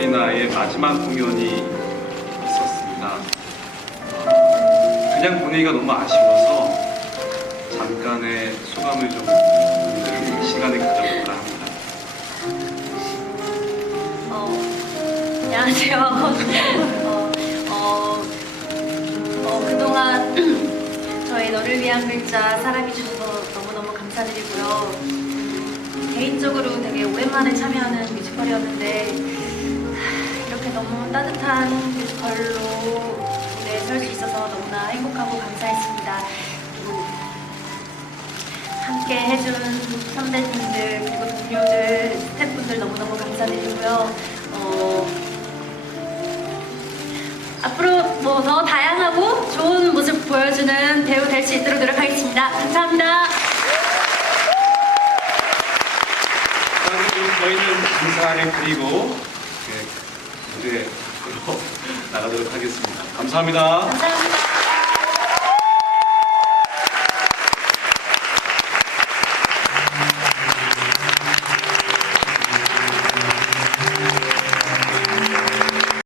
노래자의 마지막 공연이 있었습니다. 어, 그냥 보내기가 너무 아쉬워서 잠깐의 소감을 좀 듣는 시간을 가져볼까 합니다. 어, 안녕하세요. 어, 어, 어, 그동안 저희 너를 위한 글자 사랑해 주셔서 너무너무 감사드리고요. 음, 개인적으로 되게 오랜만에 참여하는 뮤지컬이었는데 따뜻한 뮤지컬로 무대에 설 수 있어서 너무나 행복하고 감사했습니다. 그리고 함께 해준 선배님들 그리고 동료들 스태프분들 너무너무 감사드리고요. 어, 앞으로 뭐 더 다양하고 좋은 모습 보여주는 배우 될 수 있도록 노력하겠습니다. 감사합니다. 저희는 인사를 드리고 네, 나가도록 하겠습니다. 감사합니다. 감사합니다.